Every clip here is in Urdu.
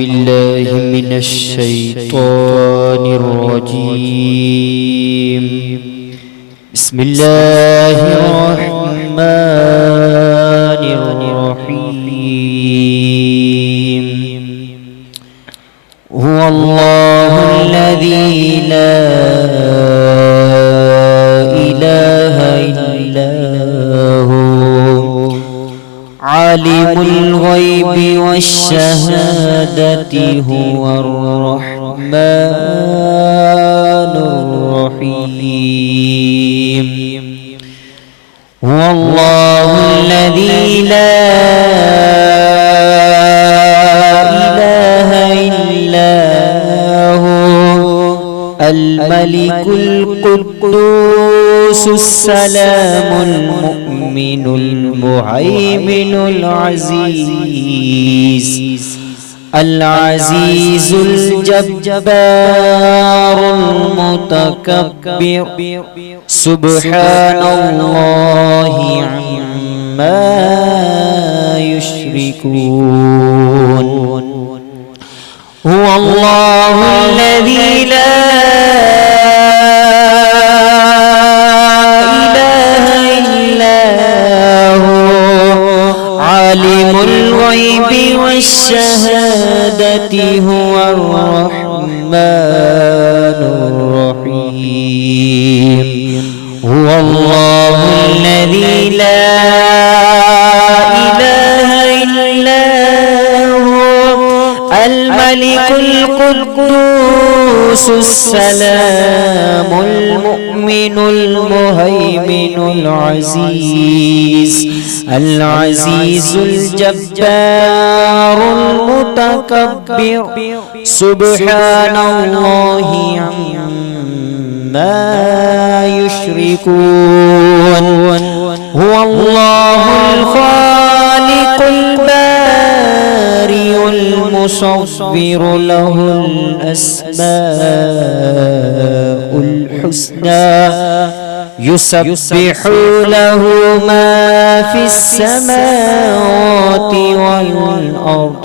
بالله من الشيطان الرجيم. بسم الله الرحمن الرحيم. هو الله الذي لا إله إلا هو عالم الغيب والشهادة هو الرحمن الرحيم. هو الله الذي لا إله إلا هو الملك القدوس السلام المؤمن المهيمن العزيز الجبار المتكبر سبحان الله عما يشركون. هو الله الذي لا إله إلا هو عالم الغيب والشهادة هو الرحمن الرحيم. هو الله الذي لا إله إلا هو الملك القدوس السلام المؤمن المهيمن العزيز الجبار المتكبر سبحان الله عما يشركون. هو الله الخالق البارئ المصور له الأسماء الحسنى يسبح له ما في السماوات والأرض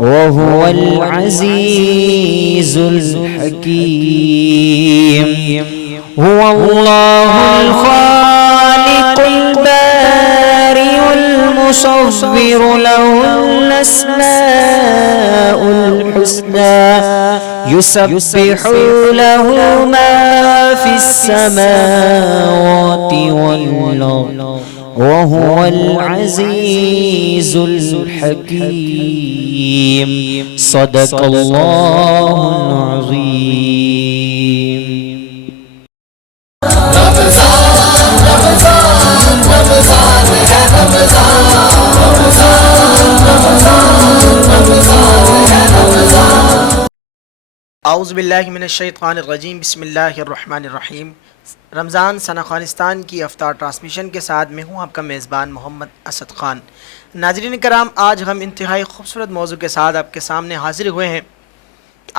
وهو العزيز الحكيم. هو الله الخالق البارئ المصور له الأسماء الحسنى يسبح له ما في السماوات والأرض وهو العزيز الحكيم. صدق الله العظيم. اعوذ باللہ من الشیطان الرجیم. بسم اللہ الرحمن الرحیم. رمضان سنہ افغانستان کی افطار ٹرانسمیشن کے ساتھ میں ہوں آپ کا میزبان محمد اسد خان. ناظرین کرام، آج ہم انتہائی خوبصورت موضوع کے ساتھ آپ کے سامنے حاضر ہوئے ہیں.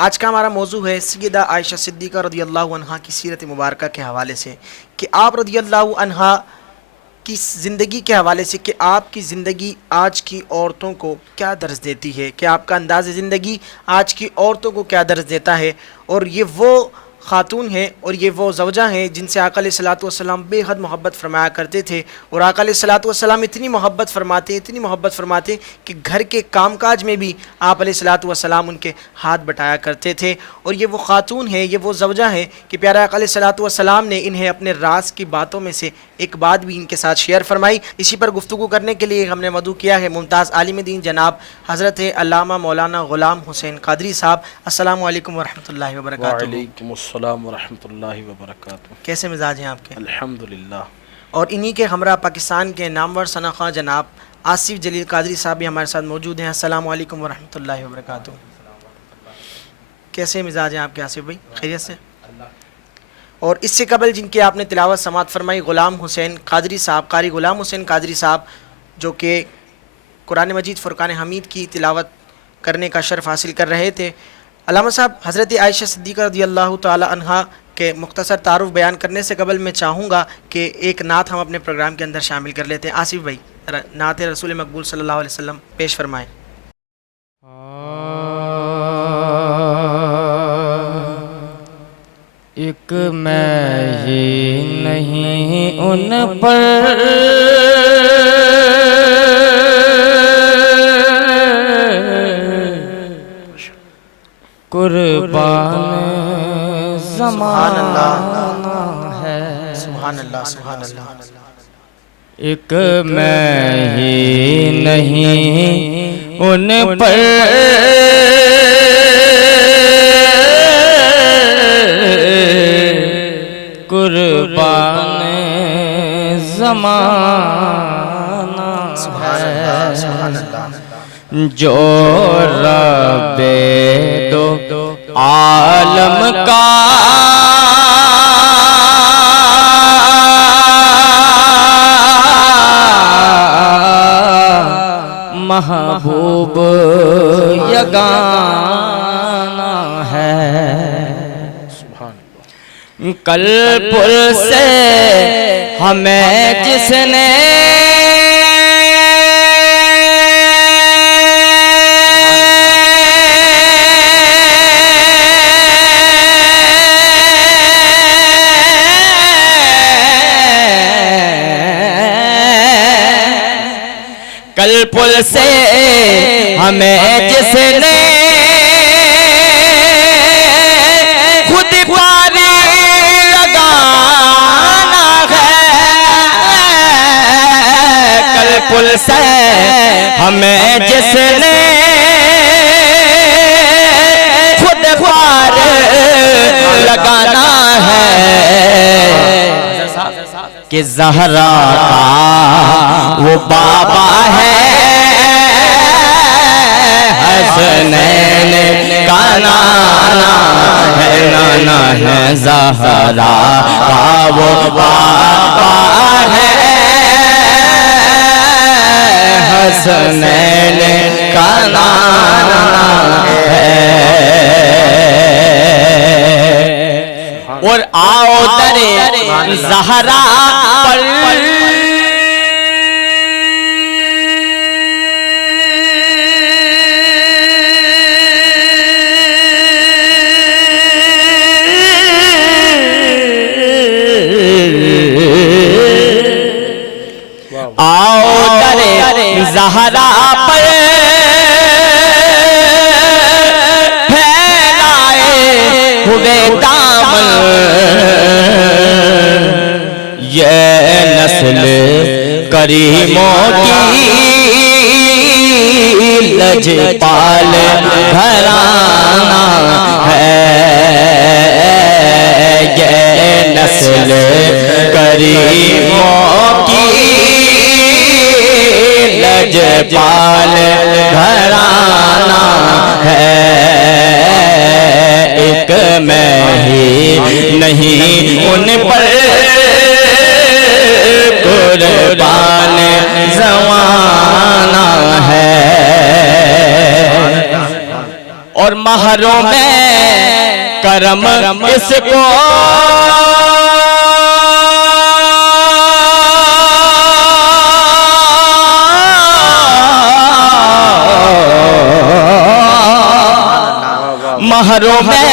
آج کا ہمارا موضوع ہے سیدہ عائشہ صدیقہ رضی اللہ عنہا کی سیرت مبارکہ کے حوالے سے، کہ آپ رضی اللہ عنہا کی زندگی کے حوالے سے، کہ آپ کی زندگی آج کی عورتوں کو کیا درس دیتی ہے، کہ آپ کا انداز زندگی آج کی عورتوں کو کیا درس دیتا ہے. اور یہ وہ خاتون ہیں اور یہ وہ زوجہ ہیں جن سے آقا علیہ الصلوۃ والسلام بے حد محبت فرمایا کرتے تھے. اور آقا علیہ الصلوۃ والسلام اتنی محبت فرماتے کہ گھر کے کام کاج میں بھی آپ علیہ الصلوۃ والسلام ان کے ہاتھ بٹایا کرتے تھے. اور یہ وہ خاتون ہیں، یہ وہ زوجہ ہیں کہ پیارا آقا علیہ الصلوۃ والسلام نے انہیں اپنے راز کی باتوں میں سے ایک بات بھی ان کے ساتھ شیئر فرمائی. اسی پر گفتگو کرنے کے لیے ہم نے مدعو کیا ہے ممتاز عالم دین جناب حضرت علامہ مولانا غلام حسین قادری صاحب. السلام علیکم ورحمۃ اللہ وبرکاتہ. وعلیکم السلام ورحمۃ اللہ وبرکاتہ. کیسے مزاج ہیں آپ کے؟ الحمدللہ. اور انہی کے ہمراہ پاکستان کے نامور ثنا خواں جناب آصف جلیل قادری صاحب بھی ہمارے ساتھ موجود ہیں. السلام علیکم ورحمۃ اللہ وبرکاتہ. کیسے مزاج ہیں آپ کے آصف بھائی؟ خیریت سے؟ اور اس سے قبل جن کی آپ نے تلاوت سماعت فرمائی غلام حسین قادری صاحب، قاری غلام حسین قادری صاحب، جو کہ قرآن مجید فرقان حمید کی تلاوت کرنے کا شرف حاصل کر رہے تھے. علامہ صاحب، حضرت عائشہ صدیقہ رضی اللہ تعالی عنہا کے مختصر تعارف بیان کرنے سے قبل میں چاہوں گا کہ ایک نعت ہم اپنے پروگرام کے اندر شامل کر لیتے ہیں. آصف بھائی نعت رسول مقبول صلی اللہ علیہ وسلم پیش فرمائیں. ایک میں ہی نہیں ان پر قربان زمانہ ہے. سبحان اللہ سبحان اللہ. ایک میں ہی نہیں ان پر قربان زمانہ ہے. جو رب دو عالم کا محبوب یگانہ ہے. کل پر سے ہمیں جس نے کل پل سے ہمیں جس نے خود پانی لگانا ہے. کل پل سے ہمیں جس نے خود پار لگانا ہے کہ زہرا کا وہ بابا ہے حسنین کا نانا ہے. نانا ہے زہرا کا وہ بابا ہے حسنین کا نانا ہے. اور آؤ در زہرا پر آؤ در زہرا پر پھیلائے ہوئے دامن. یہ نسل کریموں کی لجپال گھرانہ ہے. یہ نسل کریموں کی لجپال گھرانہ ہے. ایک میں ہی نہیں ان پر قربان زمانہ ہے. اور مہروں میں کرم اس کو مہروں میں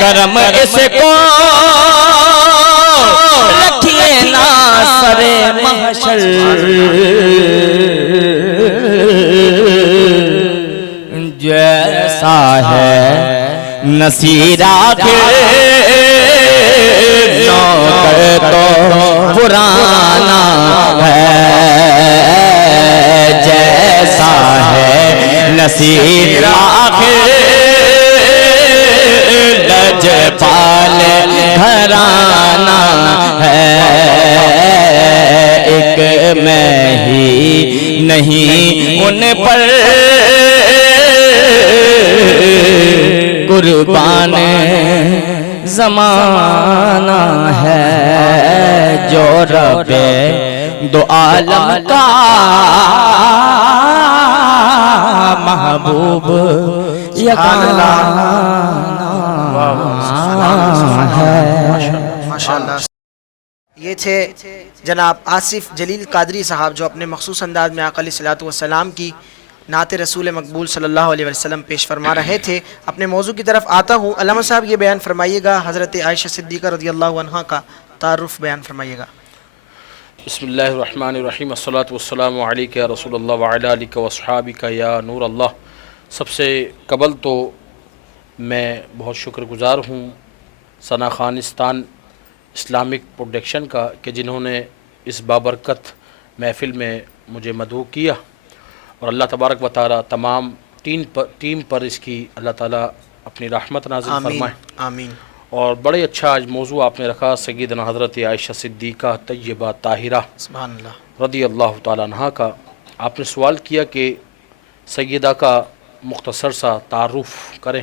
کرم اس کو رکھیے نا سر محشر. جیسا ہے نصیر آخر نوکر تو پرانا ہے. جیسا ہے نصیر آخر لجپال گھرانہ ہے. ایک میں ہی نہیں ان پر قربان زمانہ ہے. جو رب دو عالم کا محبوب یگانہ ہے. ماشاءاللہ. یہ تھے جناب آصف جلیل قادری صاحب جو اپنے مخصوص انداز میں آقا علیہ الصلوۃ والسلام کی نعت رسول مقبول صلی اللہ علیہ وسلم پیش فرما رہے تھے۔ اپنے موضوع کی طرف آتا ہوں۔ علامہ صاحب یہ بیان فرمائیے گا، حضرت عائشہ صدیقہ رضی اللہ عنہا کا تعارف بیان فرمائیے گا۔ بسم اللہ الرحمن الرحیم، الصلاۃ والسلام علیک یا رسول اللہ وعلی آلک واصحابک یا نور اللہ۔ سب سے قبل تو میں بہت شکر گزار ہوں ثنا خانستان اسلامک پروڈکشن کا کہ جنہوں نے اس بابرکت محفل میں مجھے مدعو کیا، اور اللہ تبارک و تعالی تمام ٹیم پر اس کی اللہ تعالی اپنی رحمت نازل فرمائے۔ آمین۔ اور بڑے اچھا آج موضوع آپ نے رکھا، سیدنا حضرت عائشہ صدیقہ طیبہ طاہرہ سبحان اللہ۔ رضی اللہ تعالیٰ عنہ کا آپ نے سوال کیا کہ سیدہ کا مختصر سا تعارف کریں۔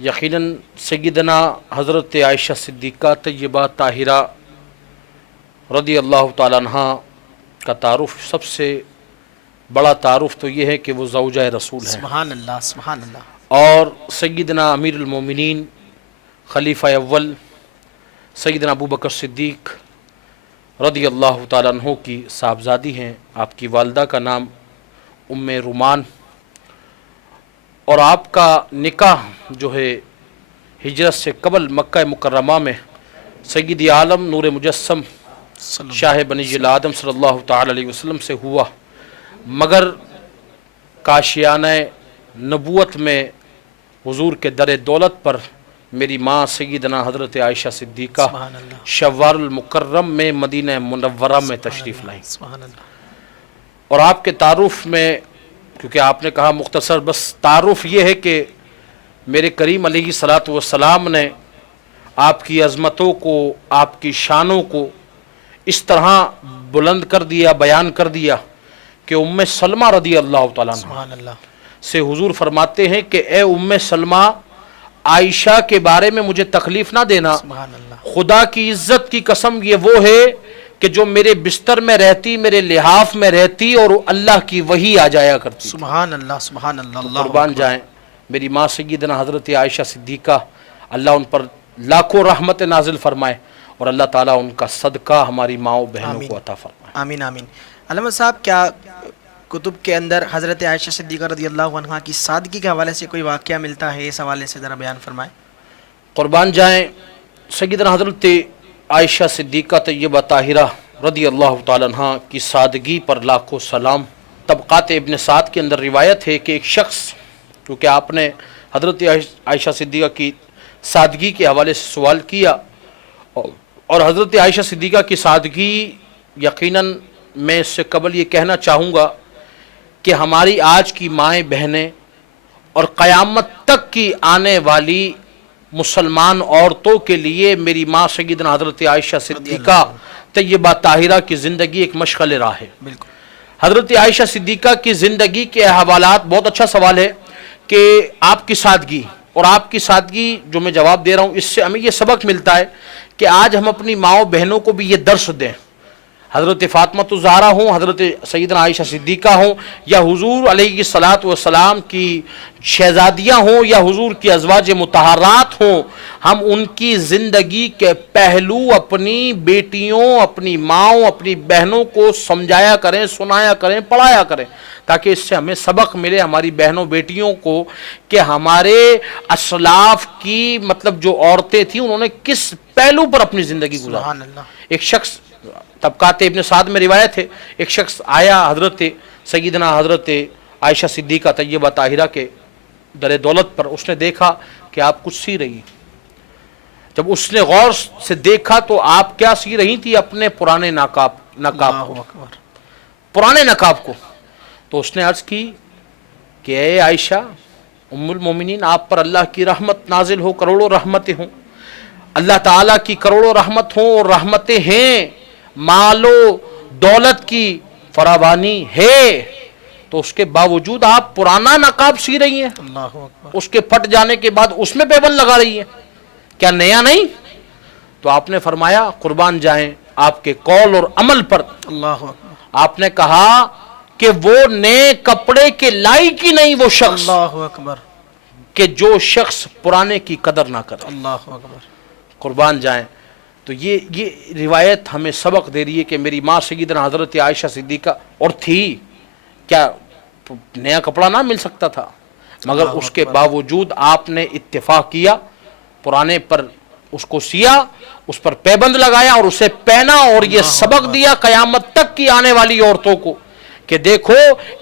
یقیناً سیدنا حضرت عائشہ صدیقہ طیبہ طاہرہ رضی اللہ تعالیٰ عنہ کا تعارف، سب سے بڑا تعارف تو یہ ہے کہ وہ زوجہ رسول ہیں، سبحان اللہ، سبحان اللہ۔ اور سیدنا امیر المومنین خلیفہ اول سیدنا ابو بکر صدیق رضی اللہ تعالیٰ عنہ کی صاحبزادی ہیں۔ آپ کی والدہ کا نام ام رومان، اور آپ کا نکاح جو ہے ہجرت سے قبل مکہ مکرمہ میں سید عالم نور مجسم شاہ بنی آدم صلی اللہ تعالیٰ علیہ وسلم سے ہوا، مگر کاشیانہ نبوت میں حضور کے در دولت پر میری ماں سیدنا حضرت عائشہ صدیقہ سبحان اللہ، شوال المکرم میں مدینہ منورہ میں تشریف لائیں۔ سبحان اللہ۔ اور آپ کے تعارف میں، کیونکہ آپ نے کہا مختصر، بس تعارف یہ ہے کہ میرے کریم علیہ الصلاۃ والسلام نے آپ کی عظمتوں کو، آپ کی شانوں کو اس طرح بلند کر دیا، بیان کر دیا کہ ام سلمہ رضی اللہ تعالیٰ عنہ سبحان اللہ۔ سے حضور فرماتے ہیں کہ اے ام سلمہ، عائشہ کے بارے میں مجھے تکلیف نہ دینا، سبحان اللہ۔ خدا کی عزت کی قسم یہ وہ ہے کہ جو میرے بستر میں رہتی، میرے لحاف میں رہتی، اور اللہ کی وحی آ جایا کرتی۔ سبحان اللہ، سبحان اللہ۔ اللہ قربان جائیں میری ماں سیدنا حضرت عائشہ صدیقہ، اللہ ان پر لاکھوں رحمت نازل فرمائے، اور اللہ تعالیٰ ان کا صدقہ ہماری ماؤں بہنوں کو عطا فرمائے۔ آمین آمین۔ علامہ صاحب، کیا کتب کے اندر حضرت عائشہ صدیقہ رضی اللہ عنہا کی سادگی کے حوالے سے کوئی واقعہ ملتا ہے؟ اس حوالے سے ذرا بیان فرمائیں۔ قربان جائیں سیدنا حضرت عائشہ صدیقہ طیبہ طاہرہ رضی اللہ تعالیٰ عنہ کی سادگی پر لاکھوں سلام۔ طبقات ابن سعد کے اندر روایت ہے کہ ایک شخص، کیونکہ آپ نے حضرت عائشہ صدیقہ کی سادگی کے حوالے سے سوال کیا، اور حضرت عائشہ صدیقہ کی سادگی، یقیناً میں اس سے قبل یہ کہنا چاہوں گا کہ ہماری آج کی مائیں بہنیں اور قیامت تک کی آنے والی مسلمان عورتوں کے لیے میری ماں سیدنا حضرت عائشہ صدیقہ طیبہ طاہرہ کی زندگی ایک مشغل راہ ہے۔ بالکل۔ حضرت عائشہ صدیقہ کی زندگی کے حوالات، بہت اچھا سوال ہے کہ آپ کی سادگی، اور آپ کی سادگی جو میں جواب دے رہا ہوں، اس سے ہمیں یہ سبق ملتا ہے کہ آج ہم اپنی ماؤں بہنوں کو بھی یہ درس دیں، حضرت فاطمہ الزہرا ہوں، حضرت سیدنا عائشہ صدیقہ ہوں، یا حضور علیہ الصلاۃ والسلام کی شہزادیاں ہوں، یا حضور کی ازواج مطہرات ہوں، ہم ان کی زندگی کے پہلو اپنی بیٹیوں، اپنی ماؤں، اپنی بہنوں کو سمجھایا کریں، سنایا کریں، پڑھایا کریں، تاکہ اس سے ہمیں سبق ملے ہماری بہنوں بیٹیوں کو کہ ہمارے اسلاف کی مطلب جو عورتیں تھیں انہوں نے کس پہلو پر اپنی زندگی گزاری۔ سبحان اللہ۔ ایک شخص، طبقات ابن سعد میں روایت ہے، ایک شخص آیا حضرت سیدنا حضرت عائشہ صدیقہ طیبہ طاہرہ کے در دولت پر، اس نے دیکھا کہ آپ کچھ سی رہی ہیں۔ جب اس نے غور سے دیکھا تو آپ کیا سی رہی تھی؟ اپنے پرانے نقاب کو، اللہ اکبر۔ پرانے نقاب کو۔ تو اس نے عرض کی کہ اے عائشہ ام المومنین، آپ پر اللہ کی رحمت نازل ہو، کروڑوں رحمتیں ہوں، اللہ تعالیٰ کی کروڑوں رحمت ہوں، اور رحمتیں ہیں، مال و دولت کی فراوانی ہے، تو اس کے باوجود آپ پرانا نقاب سی رہی ہیں، اللہ اکبر۔ اس کے پھٹ جانے کے بعد اس میں پیبند لگا رہی ہیں، کیا نیا نہیں؟ تو آپ نے فرمایا، قربان جائیں آپ کے قول اور عمل پر، اللہ اکبر۔ آپ نے کہا کہ وہ نئے کپڑے کے لائق ہی نہیں وہ شخص اللہ اکبر۔ کہ جو شخص پرانے کی قدر نہ کرے۔ اللہ اکبر۔ قربان جائیں۔ تو یہ روایت ہمیں سبق دے رہی ہے کہ میری ماں سیدنا حضرت عائشہ صدیقہ، اور تھی کیا نیا کپڑا نہ مل سکتا تھا، مگر اس کے باوجود آپ نے اتفاق کیا، پرانے پر اس کو سیا، اس پر پیبند لگایا اور اسے پہنا، اور یہ سبق دیا قیامت تک کی آنے والی عورتوں کو کہ دیکھو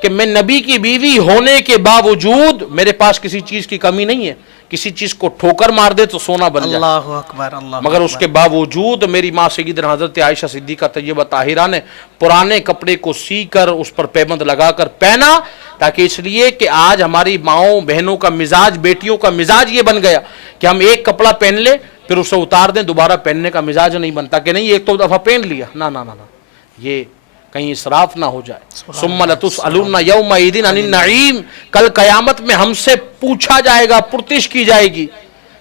کہ میں نبی کی بیوی ہونے کے باوجود میرے پاس کسی چیز کی کمی نہیں ہے، کسی چیز کو ٹھوکر مار دے تو سونا بن جائے، اللہ اکبر، اللہ مگر اس کے باوجود میری ماں سیدنا حضرت عائشہ صدیقہ طیبہ طاہرہ نے پرانے کپڑے کو سی کر اس پر پیبند لگا کر پہنا، تاکہ اس لیے کہ آج ہماری ماؤں بہنوں کا مزاج، بیٹیوں کا مزاج یہ بن گیا کہ ہم ایک کپڑا پہن لیں پھر اسے اتار دیں، دوبارہ پہننے کا مزاج نہیں بنتا کہ نہیں ایک تو دفعہ پہن لیا، نہ نہ نہ، یہ کہیں اسراف نہ ہو جائے۔ ثم لتسألن یومئذ عن النعیم، کل قیامت میں ہم سے پوچھا جائے گا، پرتش کی جائے گی،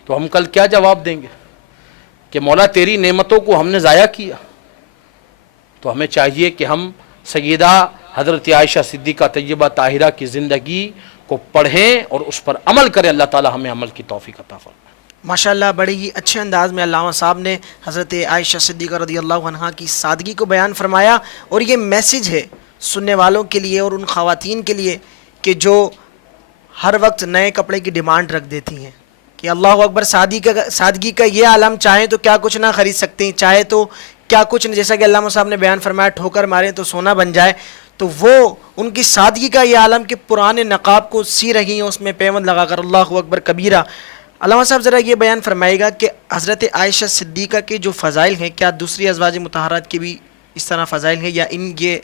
تو ہم کل کیا جواب دیں گے کہ مولا تیری نعمتوں کو ہم نے ضائع کیا؟ تو ہمیں چاہیے کہ ہم سیدہ حضرت عائشہ صدیقہ طیبہ طاہرہ کی زندگی کو پڑھیں اور اس پر عمل کریں۔ اللہ تعالی ہمیں عمل کی توفیق عطا فرمائے۔ ماشاءاللہ بڑی ہی اچھے انداز میں علامہ صاحب نے حضرت عائشہ صدیقہ رضی اللہ عنہا کی سادگی کو بیان فرمایا، اور یہ میسیج ہے سننے والوں کے لیے اور ان خواتین کے لیے کہ جو ہر وقت نئے کپڑے کی ڈیمانڈ رکھ دیتی ہیں کہ اللہ اکبر، سادگی کا یہ عالم، چاہیں تو کیا کچھ نہ خرید سکتے ہیں، چاہے تو کیا کچھ نہیں، جیسا کہ علامہ صاحب نے بیان فرمایا ٹھوکر مارے تو سونا بن جائے، تو وہ ان کی سادگی کا یہ عالم کہ پرانے نقاب کو سی رہی ہیں، اس میں پیوند لگا کر، اللہ اکبر کبیرہ۔ علامہ صاحب ذرا یہ بیان فرمائے گا کہ حضرت عائشہ صدیقہ کے جو فضائل ہیں، کیا دوسری ازواج مطہرات کے بھی اس طرح فضائل ہیں، یا ان یہ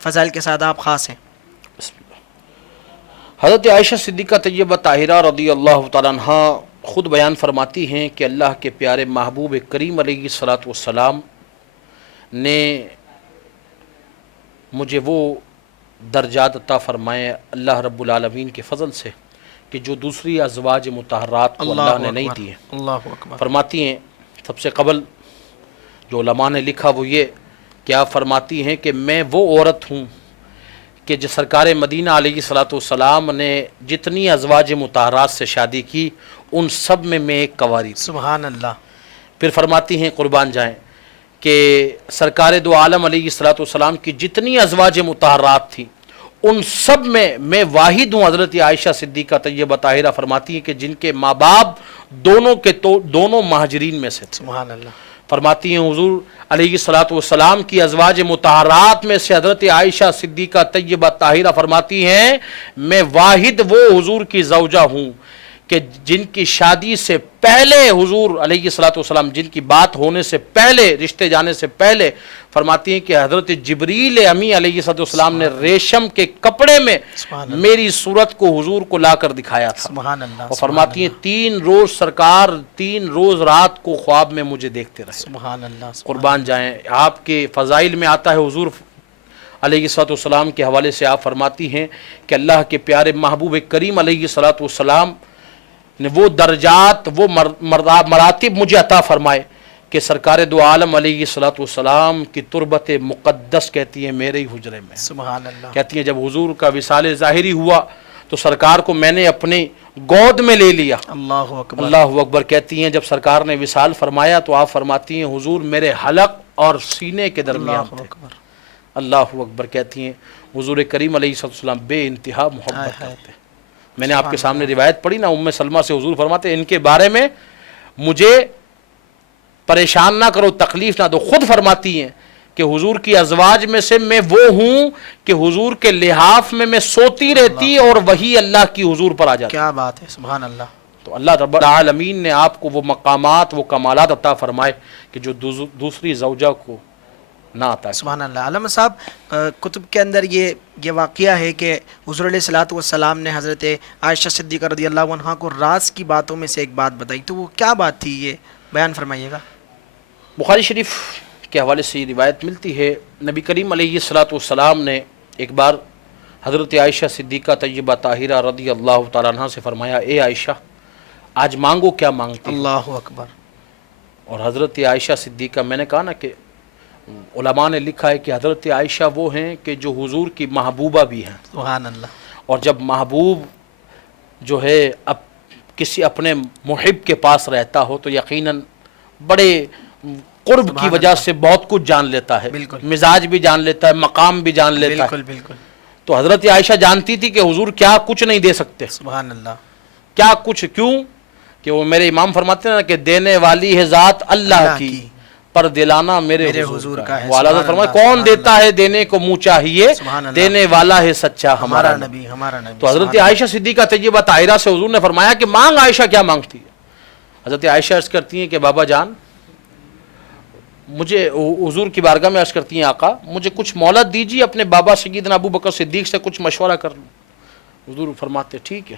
فضائل کے ساتھ آپ خاص ہیں؟ حضرت عائشہ صدیقہ طیبہ طاہرہ رضی اللہ تعالیٰ عنہ خود بیان فرماتی ہیں کہ اللہ کے پیارے محبوب کریم علیہ الصلوۃ والسلام نے مجھے وہ درجات عطا فرمائے اللہ رب العالمین کے فضل سے کہ جو دوسری ازواج مطہرات کو اللہ نے نہیں دی ہیں۔ اللہ اکبر۔ فرماتی ہیں سب سے قبل جو علماء نے لکھا وہ یہ کہ آپ فرماتی ہیں کہ میں وہ عورت ہوں کہ جو سرکار مدینہ علیہ الصلوۃ والسلام نے جتنی ازواج مطہرات سے شادی کی ان سب میں ایک کنواری تھی۔ سبحان اللہ۔ پھر فرماتی ہیں قربان جائیں کہ سرکار دو عالم علیہ الصلوۃ والسلام کی جتنی ازواج مطہرات تھیں ان سب میں واحد ہوں حضرت عائشہ صدیقہ طیبہ طاہرہ فرماتی ہیں کہ جن کے ماں باپ دونوں مہاجرین میں سے تھے۔ سبحان اللہ۔ فرماتی ہیں حضور علیہ الصلوۃ والسلام کی ازواج مطہرات میں سے حضرت عائشہ صدیقہ طیبہ طاہرہ فرماتی ہیں میں واحد وہ حضور کی زوجہ ہوں کہ جن کی شادی سے پہلے حضور علیہ الصلوۃ والسلام جن کی بات ہونے سے پہلے، رشتے جانے سے پہلے، فرماتی ہیں کہ حضرت جبریل امی علیہ الصلوۃ والسلام نے ریشم کے کپڑے میں میری صورت کو حضور کو لا کر دکھایا تھا۔ سبحان اللہ۔ اور فرماتی ہیں 3 روز سرکار 3 روز رات کو خواب میں مجھے دیکھتے رہے۔ سبحان اللہ۔ قربان جائیں، آپ کے فضائل میں آتا ہے حضور علیہ الصلوۃ والسلام کے حوالے سے آپ فرماتی ہیں کہ اللہ کے پیارے محبوب کریم علیہ الصلوۃ والسلام نے وہ درجات، وہ مراتب مجھے عطا فرمائے کہ سرکار دو عالم علیہ الصلوۃ والسلام کی تربت مقدس کہتی ہیں میرے ہی حجرے میں، سبحان اللہ۔ کہتی ہیں جب حضور کا وصال ظاہری ہوا تو سرکار کو میں نے اپنی گود میں لے لیا۔ اللہ اکبر۔ اللہ اکبر۔ کہتی ہیں جب سرکار نے وصال فرمایا تو آپ فرماتی ہیں حضور میرے حلق اور سینے کے درمیان اللہ تھے۔ اکبر۔ اللہ اکبر۔ کہتی ہیں حضور کریم علیہ السلام بے انتہا محبت کرتے۔ میں نے آپ کے سامنے روایت پڑھی نا ام سلمہ سے، حضور فرماتے ان کے بارے میں مجھے پریشان نہ کرو، تکلیف نہ دو۔ خود فرماتی ہیں کہ حضور کی ازواج میں سے میں وہ ہوں کہ حضور کے لحاف میں سوتی رہتی اور وہی اللہ کی حضور پر آ جاتی۔ کیا بات ہے، سبحان اللہ۔ تو اللہ رب العالمین نے آپ کو وہ مقامات، وہ کمالات عطا فرمائے کہ جو دوسری زوجہ کو نہ آتا ہے۔ سبحان اللہ۔ علامہ صاحب کتب کے اندر یہ واقعہ ہے کہ حضور علیہ الصلوۃ والسلام نے حضرت عائشہ صدیقہ رضی اللہ عنہا کو راز کی باتوں میں سے ایک بات بتائی، تو وہ کیا بات تھی، یہ بیان فرمائیے گا۔ بخاری شریف کے حوالے سے یہ روایت ملتی ہے، نبی کریم علیہ الصلوۃ والسلام نے ایک بار حضرت عائشہ صدیقہ طیبہ طاہرہ رضی اللہ تعالیٰ عنہ سے فرمایا اے عائشہ آج مانگو کیا مانگتی ہو؟ اللہ اکبر۔ اور حضرت عائشہ صدیقہ، میں نے کہا نا کہ علماء نے لکھا ہے کہ حضرت عائشہ وہ ہیں کہ جو حضور کی محبوبہ بھی ہیں، سبحان اللہ۔ اور جب محبوب جو ہے اب کسی اپنے محب کے پاس رہتا ہو تو یقیناً بڑے قرب کی وجہ سے بہت کچھ جان لیتا ہے، بالکل۔ مزاج بھی جان لیتا ہے، مقام بھی جان لیتا ہے۔ بالکل بالکل۔ تو حضرت عائشہ جانتی تھی کہ حضور کیا کچھ نہیں دے سکتے, سبحان اللہ. کیا کچھ, کیوں کہ وہ میرے امام فرماتے ہیں نا کہ دینے والی ہے ذات اللہ کی, پر دلانا میرے حضور کا ہے. وہ اعلیٰ حضرت فرمائے کون دیتا ہے دینے کو منہ چاہیے, دینے والا ہے سچا ہمارا نبی. تو حضرت عائشہ صدیقہ طیبہ طاہرہ سے حضور نے فرمایا کہ مانگ عائشہ کیا مانگتی ہے. حضرت عائشہ عرض کرتی ہیں کہ بابا جان مجھے, حضور کی بارگاہ میں عرض کرتی ہیں آقا مجھے کچھ مہلت دیجیے, اپنے بابا سیدنا ابو بکر صدیق سے کچھ مشورہ کر لوں. حضور فرماتے ٹھیک ہے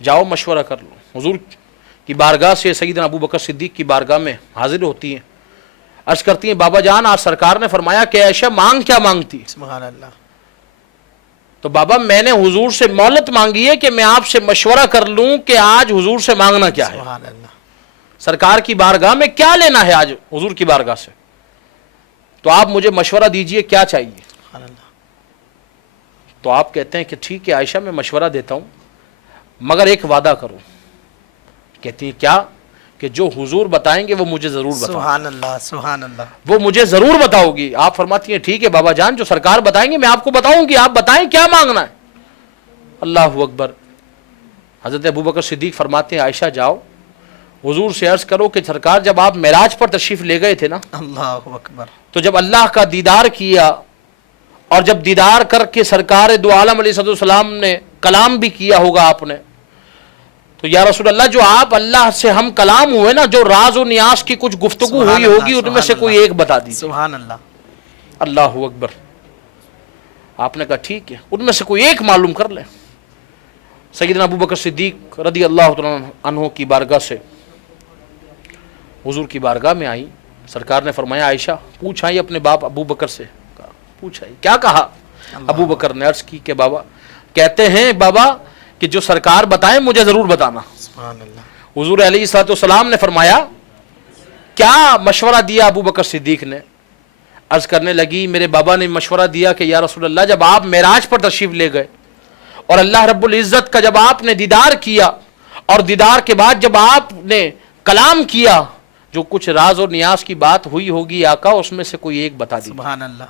جاؤ مشورہ کر لو. حضور کی بارگاہ سے سیدنا ابو بکر صدیق کی بارگاہ میں حاضر ہوتی ہیں, عرض کرتی ہیں بابا جان آج سرکار نے فرمایا کہ عائشہ مانگ کیا مانگتی. سبحان اللہ. تو بابا میں نے حضور سے مہلت مانگی ہے کہ میں آپ سے مشورہ کر لوں کہ آج حضور سے مانگنا کیا ہے, سبحان اللہ. سرکار کی بارگاہ میں کیا لینا ہے آج حضور کی بارگاہ سے, تو آپ مجھے مشورہ دیجئے کیا چاہیے. سبحان اللہ. تو آپ کہتے ہیں کہ ٹھیک ہے عائشہ میں مشورہ دیتا ہوں مگر ایک وعدہ کرو. کہتی ہیں کیا, کہ جو حضور بتائیں گے وہ مجھے ضرور بتاؤ. سبحان اللہ. سبحان اللہ. وہ مجھے ضرور بتاؤ گی. آپ فرماتی ہیں ٹھیک ہے بابا جان جو سرکار بتائیں گے میں آپ کو بتاؤں گی, آپ بتائیں کیا مانگنا ہے. اللہ اکبر. حضرت ابوبکر صدیق فرماتے ہیں عائشہ جاؤ حضور سے عرض کرو کہ سرکار جب آپ معراج پر تشریف لے گئے تھے نا, اللہ اکبر, تو جب اللہ کا دیدار کیا اور جب دیدار کر کے سرکار دو عالم علیہ السلام نے کلام بھی کیا ہوگا آپ نے, تو یا رسول اللہ جو آپ اللہ سے ہم کلام ہوئے نا, جو راز و نیاز کی کچھ گفتگو ہوئی ہوگی ان میں سے کوئی ایک بتا دیجیے. سبحان اللہ. اللہ اکبر. آپ نے کہا ٹھیک ہے ان میں سے کوئی ایک معلوم کر لیں. سیدنا ابو بکر صدیق رضی اللہ تعالیٰ عنہ کی بارگاہ سے حضور کی بارگاہ میں آئی. سرکار نے فرمایا عائشہ پوچھ آئی اپنے باپ ابو بکر سے, پوچھ آئی کیا کہا. ابو بکر نے عرض کی کہ بابا کہتے ہیں بابا کہ جو سرکار بتائیں مجھے ضرور بتانا. سبحان اللہ. حضور علیہ الصلوۃ والسلام نے فرمایا کیا مشورہ دیا ابو بکر صدیق نے. عرض کرنے لگی میرے بابا نے مشورہ دیا کہ یا رسول اللہ جب آپ معراج پر تشریف لے گئے اور اللہ رب العزت کا جب آپ نے دیدار کیا اور دیدار کے بعد جب آپ نے کلام کیا, جو کچھ راز اور نیاز کی بات ہوئی ہوگی آقا اس میں سے کوئی ایک بتا دیجیے. سبحان اللہ.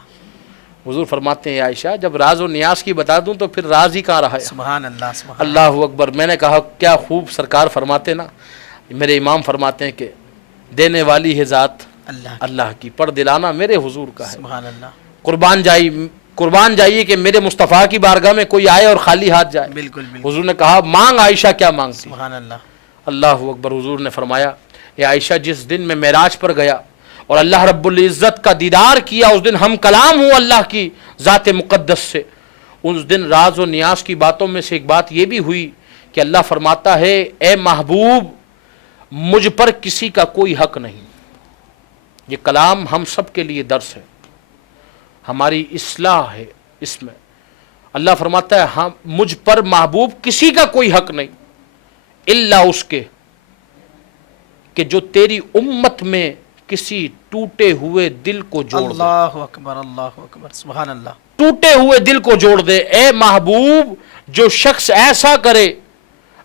حضور فرماتے ہیں عائشہ جب راز و نیاز کی بتا دوں تو پھر راز ہی کہاں رہا ہے. سبحان اللہ. سبحان اللہ اکبر. میں نے کہا کیا خوب سرکار فرماتے نا, میرے امام فرماتے ہیں کہ دینے والی ہے ذات اللہ کی, پر دلانا میرے حضور کا ہے. سبحان اللہ. قربان جائیے کہ میرے مصطفیٰ کی بارگاہ میں کوئی آئے اور خالی ہاتھ جائے. بالکل بالکل. حضور نے کہا مانگ عائشہ کیا مانگتی. سبحان اللہ. اللہ اکبر. حضور نے فرمایا اے عائشہ جس دن میں معراج پر گیا اور اللہ رب العزت کا دیدار کیا اس دن ہم کلام ہوں اللہ کی ذات مقدس سے, اس دن راز و نیاز کی باتوں میں سے ایک بات یہ بھی ہوئی کہ اللہ فرماتا ہے اے محبوب مجھ پر کسی کا کوئی حق نہیں. یہ کلام ہم سب کے لیے درس ہے, ہماری اصلاح ہے اس میں. اللہ فرماتا ہے ہم مجھ پر محبوب کسی کا کوئی حق نہیں الا اس کے کہ جو تیری امت میں کسی ٹوٹے ہوئے دل کو جوڑ دے. اللہ اکبر. اللہ اکبر. سبحان اللہ. ٹوٹے ہوئے دل کو جوڑ دے. اے محبوب جو شخص ایسا کرے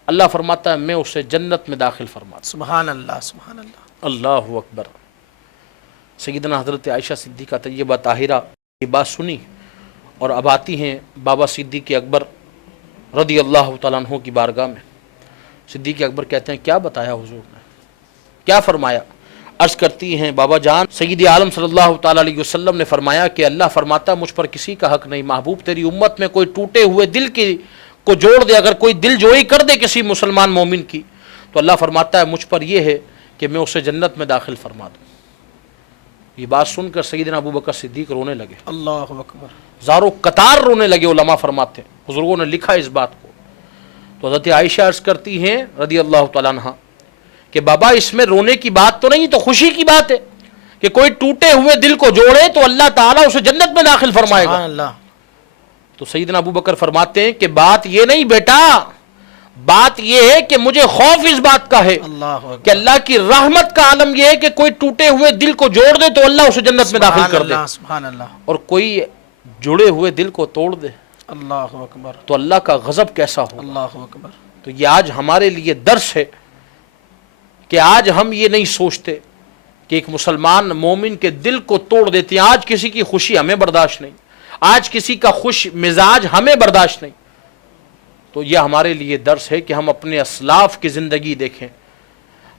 اللہ فرماتا ہے میں اسے جنت میں داخل فرما دوں. سبحان اللہ. سبحان اللہ. اللہ اکبر. سیدنا حضرت عائشہ صدیقہ طیبہ طاہرہ یہ بات سنی اور اب آتی ہیں بابا صدیق اکبر رضی اللہ تعالیٰ عنہ کی بارگاہ میں. صدیق اکبر کہتے ہیں کیا بتایا حضور نے, کیا فرمایا. عرض کرتی ہیں بابا جان سید عالم صلی اللہ تعالیٰ علیہ وسلم نے فرمایا کہ اللہ فرماتا مجھ پر کسی کا حق نہیں. محبوب تیری امت میں کوئی ٹوٹے ہوئے دل کو جوڑ دے, اگر کوئی دل جوئی کر دے کسی مسلمان مومن کی تو اللہ فرماتا ہے مجھ پر یہ ہے کہ میں اسے جنت میں داخل فرما دوں. یہ بات سن کر سیدنا ابو بکر صدیق رونے لگے. اللہ اکبر. زارو قطار رونے لگے. علماء فرماتے ہیں بزرگوں نے لکھا اس بات کو. تو حضرت عائشہ عرض کرتی ہیں رضی اللہ تعالیٰ عنہ کہ بابا اس میں رونے کی بات تو نہیں, تو خوشی کی بات ہے کہ کوئی ٹوٹے ہوئے دل کو جوڑے تو اللہ تعالیٰ اسے جنت میں داخل فرمائے گا. سبحان اللہ. تو سیدنا ابو بکر فرماتے ہیں کہ بات یہ نہیں بیٹا, بات یہ ہے کہ مجھے خوف اس بات کا ہے کہ اللہ کی رحمت کا عالم یہ ہے کہ کوئی ٹوٹے ہوئے دل کو جوڑ دے تو اللہ اسے جنت میں داخل کر دے, سبحان اللہ. اور کوئی جڑے ہوئے دل کو توڑ دے اللہ اکبر. تو اللہ کا غضب کیسا ہو. اللہ اکبر. تو یہ آج ہمارے لیے درس ہے کہ آج ہم یہ نہیں سوچتے کہ ایک مسلمان مومن کے دل کو توڑ دیتے ہیں. آج کسی کی خوشی ہمیں برداشت نہیں, آج کسی کا خوش مزاج ہمیں برداشت نہیں، تو یہ ہمارے لیے درس ہے کہ ہم اپنے اسلاف کی زندگی دیکھیں،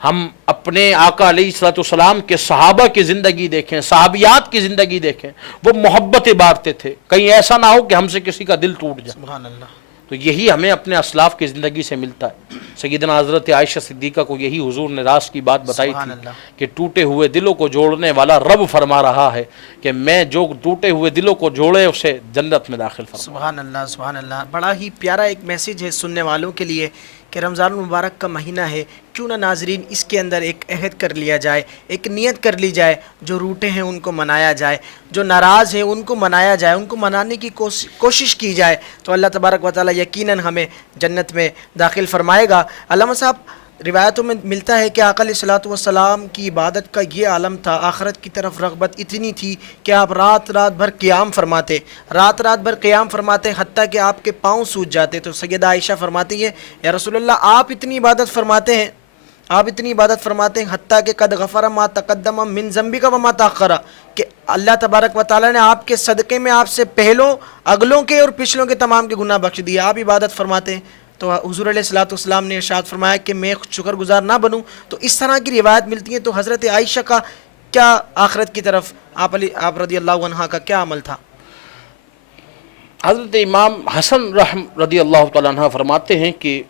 ہم اپنے آقا علیہ الصلوۃ والسلام کے صحابہ کی زندگی دیکھیں، صحابیات کی زندگی دیکھیں، وہ محبتیں بانٹتے تھے، کہیں ایسا نہ ہو کہ ہم سے کسی کا دل ٹوٹ جائے۔ سبحان اللہ۔ تو یہی ہمیں اپنے اسلاف کی زندگی سے ملتا ہے۔ سیدنا حضرت عائشہ صدیقہ کو یہی حضور نے راز کی بات بتائی سبحان تھی اللہ۔ کہ ٹوٹے ہوئے دلوں کو جوڑنے والا رب فرما رہا ہے کہ میں جو ٹوٹے ہوئے دلوں کو جوڑے اسے جنت میں داخل فرما۔ سبحان اللہ، سبحان اللہ۔ بڑا ہی پیارا ایک میسیج ہے سننے والوں کے لیے کہ رمضان المبارک کا مہینہ ہے، کیوں نہ ناظرین اس کے اندر ایک عہد کر لیا جائے، ایک نیت کر لی جائے، جو روٹے ہیں ان کو منایا جائے، جو ناراض ہیں ان کو منایا جائے، ان کو منانے کی کوشش کی جائے، تو اللہ تبارک و تعالیٰ یقیناً ہمیں جنت میں داخل فرمائے گا۔ علامہ صاحب، روایتوں میں ملتا ہے کہ آقا علیہ الصلوۃ والسلام کی عبادت کا یہ عالم تھا، آخرت کی طرف رغبت اتنی تھی کہ آپ رات بھر قیام فرماتے، رات بھر قیام فرماتے، حتیٰ کہ آپ کے پاؤں سوج جاتے۔ تو سیدہ عائشہ فرماتی ہے، یا رسول اللہ آپ اتنی عبادت فرماتے ہیں، آپ اتنی عبادت فرماتے ہیں حتیٰ کہ قد غفر ما تقدم من ذنبک وما تاخر، کہ اللہ تبارک و تعالیٰ نے آپ کے صدقے میں آپ سے پہلوں، اگلوں کے اور پچھلوں کے تمام کے گناہ بخش دیے۔ آپ عبادت فرماتے ہیں، تو حضور علیہ الصلوۃ والسلام نے ارشاد فرمایا کہ میں شکر گزار نہ بنوں۔ تو اس طرح کی روایت ملتی ہیں، تو حضرت عائشہ کا کیا آخرت کی طرف آپ رضی اللہ عنہ کا کیا عمل تھا؟ حضرت امام حسن رضی اللہ تعالیٰ عنہ فرماتے ہیں کہ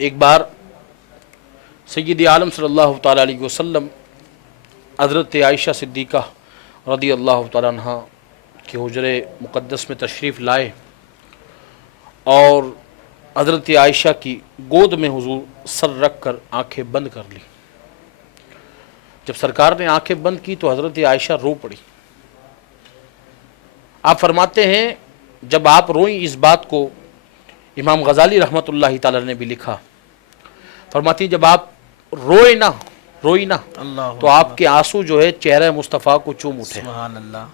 ایک بار سید عالم صلی اللہ تعالیٰ علیہ وسلم حضرت عائشہ صدیقہ رضی اللہ تعالیٰ عنہ کے حجرے مقدس میں تشریف لائے اور حضرت عائشہ کی گود میں حضور سر رکھ کر آنکھیں بند کر لی۔ جب سرکار نے آنکھیں بند کی تو حضرت عائشہ رو پڑی۔ آپ فرماتے ہیں جب آپ روئیں، اس بات کو امام غزالی رحمۃ اللہ تعالی نے بھی لکھا، فرماتی ہیں جب آپ روئی نا تو آپ کے آنسو جو ہے چہرہ مصطفیٰ کو چوم اٹھے۔ سبحان اللہ۔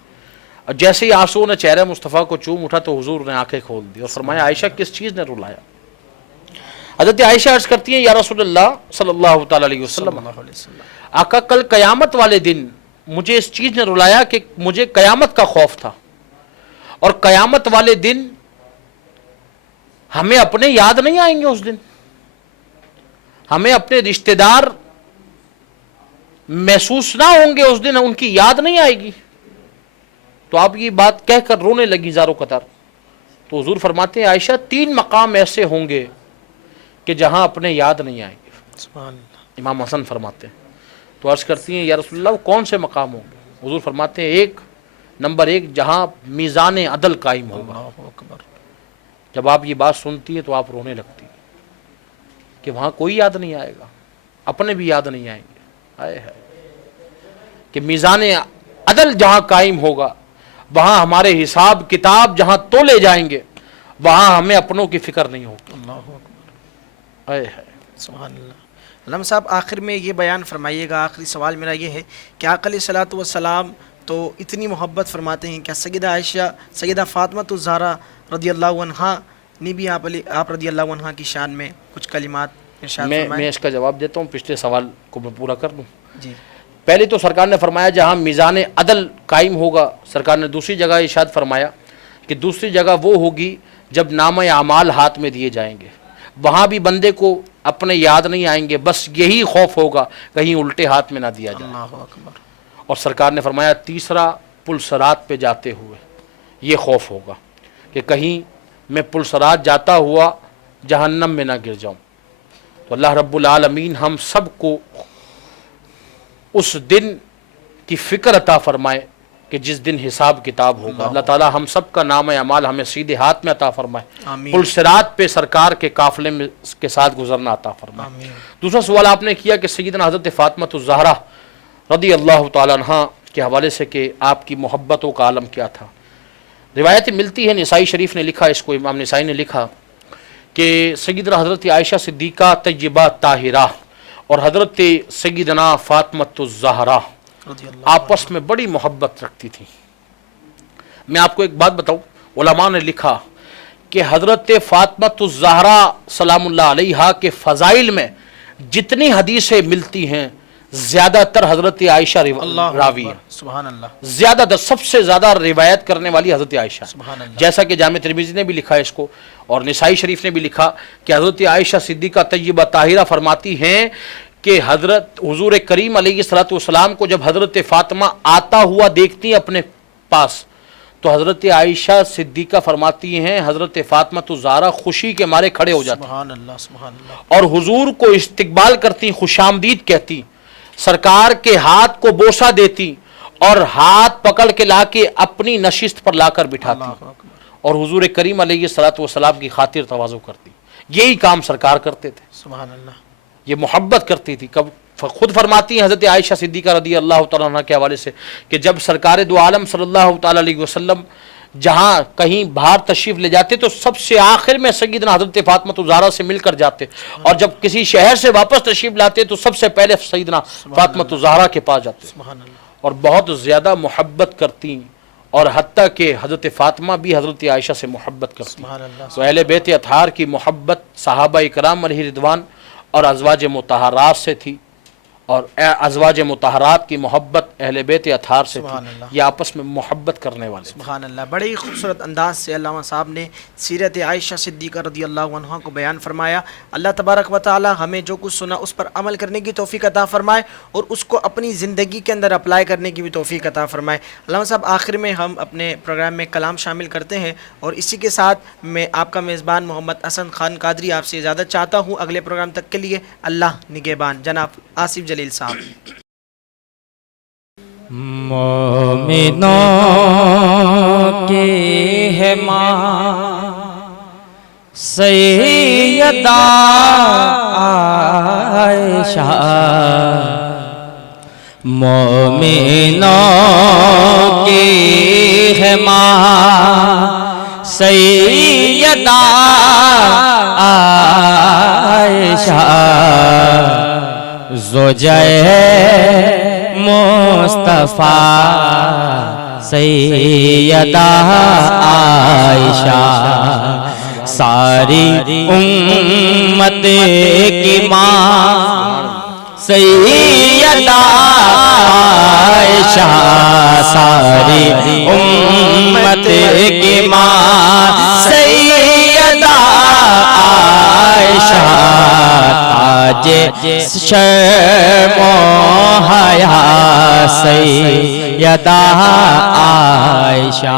اور جیسے ہی آنسو نے چہرہ مصطفیٰ کو چوم اٹھا تو حضور نے آنکھیں کھول دی اور فرمایا عائشہ کس چیز نے رلایا؟ حضرت عائشہ عرض کرتی ہیں یا رسول اللہ صلی اللہ تعالی علیہ وسلم، آقا کل قیامت والے دن مجھے اس چیز نے رلایا کہ مجھے قیامت کا خوف تھا، اور قیامت والے دن ہمیں اپنے یاد نہیں آئیں گے، اس دن ہمیں اپنے رشتہ دار محسوس نہ ہوں گے، اس دن ان کی یاد نہیں آئے گی۔ تو آپ یہ بات کہہ کر رونے لگی زارو قطار۔ تو حضور فرماتے ہیں عائشہ 3 مقام ایسے ہوں گے کہ جہاں اپنے یاد نہیں آئیں گے۔ سبحان اللہ۔ امام حسن فرماتے ہیں، تو عرض کرتی ہیں یا رسول اللہ کون سے مقام ہوں گے؟ حضور فرماتے ہیں نمبر 1 جہاں میزان عدل قائم ہوگا۔ اللہ اکبر۔ جب آپ یہ بات سنتی ہیں تو آپ رونے لگتی ہیں کہ وہاں کوئی یاد نہیں آئے گا، اپنے بھی یاد نہیں آئیں گے۔ ہائے ہائے، کہ میزان عدل جہاں قائم ہوگا، وہاں ہمارے حساب کتاب جہاں تولے جائیں گے، وہاں ہمیں اپنوں کی فکر نہیں ہوگی۔ اللہ اکبر۔ ہائے ہائے۔ سبحان اللہ۔ علامہ صاحب آخر میں یہ بیان فرمائیے گا، آخری سوال میرا یہ ہے کہ آقا علیہ الصلوۃ والسلام تو اتنی محبت فرماتے ہیں، کیا سیدہ عائشہ، سیدہ فاطمہ الزہرا رضی اللہ عنہا نے بھی آپ رضی اللہ عنہا کی شان میں کچھ کلمات ارشاد فرمائے؟ میں اس کا جواب دیتا ہوں، پچھلے سوال کو میں پورا کر لوں۔ جی۔ پہلے تو سرکار نے فرمایا جہاں میزان عدل قائم ہوگا، سرکار نے دوسری جگہ ارشاد فرمایا کہ دوسری جگہ وہ ہوگی جب نامہ اعمال ہاتھ میں دیے جائیں گے، وہاں بھی بندے کو اپنے یاد نہیں آئیں گے، بس یہی خوف ہوگا کہیں الٹے ہاتھ میں نہ دیا جائے۔ اللہ اکبر۔ اور سرکار نے فرمایا تیسرا پل صراط پہ جاتے ہوئے یہ خوف ہوگا کہ کہیں میں پل صراط جاتا ہوا جہنم میں نہ گر جاؤں۔ تو اللہ رب العالمین ہم سب کو اس دن کی فکر عطا فرمائے کہ جس دن حساب کتاب ہوگا۔ اللہ تعالی ہم سب کا نام اعمال ہمیں سیدھے ہاتھ میں عطا فرمائے، آمین۔ پل صراط پہ سرکار کے قافلے میں کے ساتھ گزرنا عطا فرمائے۔ آمین۔ دوسرا سوال آپ نے کیا کہ سیدنا حضرت فاطمہ الزہرا رضی اللہ تعالیٰ عنہ کے حوالے سے کہ آپ کی محبتوں کا عالم کیا تھا۔ روایتیں ملتی ہیں، نسائی شریف نے لکھا، اس کو امام نسائی نے لکھا کہ سیدنا حضرت عائشہ صدیقہ طیبہ طاہرہ اور حضرت سیدنا فاطمہ الزہرا رضی اللہ آپس میں بڑی محبت رکھتی تھی۔ میں آپ کو ایک بات بتاؤں، علماء نے لکھا کہ حضرت فاطمہ الزہرا سلام اللہ علیہا کے فضائل میں جتنی حدیثیں ملتی ہیں زیادہ تر حضرت عائشہ راوی ہے. سبحان اللہ. زیادہ تر سب سے زیادہ روایت کرنے والی حضرت عائشہ ہے. سبحان اللہ. جیسا کہ جامع ترمذی نے بھی لکھا ہے اس کو، اور نسائی شریف نے بھی لکھا کہ حضرت عائشہ صدیقہ طیبہ طاہرہ فرماتی ہیں کہ حضرت حضور کریم علیہ الصلوۃ والسلام کو جب حضرت فاطمہ آتا ہوا دیکھتی ہیں اپنے پاس، تو حضرت عائشہ صدیقہ فرماتی ہیں حضرت فاطمہ تو زہرا خوشی کے مارے کھڑے ہو جاتے سبحان اللہ. سبحان اللہ. اور حضور کو استقبال کرتی، خوش آمدید کہتی، سرکار کے ہاتھ کو بوسہ دیتی اور ہاتھ پکڑ کے لا کے اپنی نشست پر لا کر بٹھاتی اور حضور کریم علیہ الصلوۃ والسلام کی خاطر تواضع کرتی. یہی کام سرکار کرتے تھے. سبحان اللہ. یہ محبت کرتی تھی. خود فرماتی ہیں حضرت عائشہ صدیقہ رضی اللہ تعالیٰ عنہ کے حوالے سے کہ جب سرکار دو عالم صلی اللہ تعالیٰ علیہ وسلم جہاں کہیں باہر تشریف لے جاتے تو سب سے آخر میں سیدنا حضرت فاطمہ زہرا سے مل کر جاتے، اور جب کسی شہر سے واپس تشریف لاتے تو سب سے پہلے سیدنا فاطمہ زہرا کے پاس جاتے اور بہت زیادہ محبت کرتی، اور حتیٰ کہ حضرت فاطمہ بھی حضرت عائشہ سے محبت کرتی. تو اہل بیت اطہار کی محبت صحابہ اکرام علیہ رضوان اور ازواج مطہرات سے تھی، اور ازواج مطہرات کی محبت اہل بیت اطہار سے تھی. یہ آپس میں محبت کرنے والے. سبحان اللہ. بڑے ہی خوبصورت انداز سے علامہ صاحب نے سیرت عائشہ صدیقہ رضی اللہ عنہا کو بیان فرمایا. اللہ تبارک و تعالی ہمیں جو کچھ سنا اس پر عمل کرنے کی توفیق عطا فرمائے اور اس کو اپنی زندگی کے اندر اپلائی کرنے کی بھی توفیق عطا فرمائے. علامہ صاحب آخر میں ہم اپنے پروگرام میں کلام شامل کرتے ہیں، اور اسی کے ساتھ میں آپ کا میزبان محمد حسن خان قادری آپ سے اجازت چاہتا ہوں. اگلے پروگرام تک کے لیے اللہ نگہبان. جناب آصف جلیل صاحب. مومنوں کی ہے ماں سیدہ عائشہ، مومنوں کی ہے ماں سیدہ عائشہ، زوجہ مصطفیٰ سیدہ عائشہ، ساری امت کی ماں سیدہ عائشہ، ساری امت کی ماں سیدہ عائشہ، تاج شرم و حیا سیدہ عائشہ.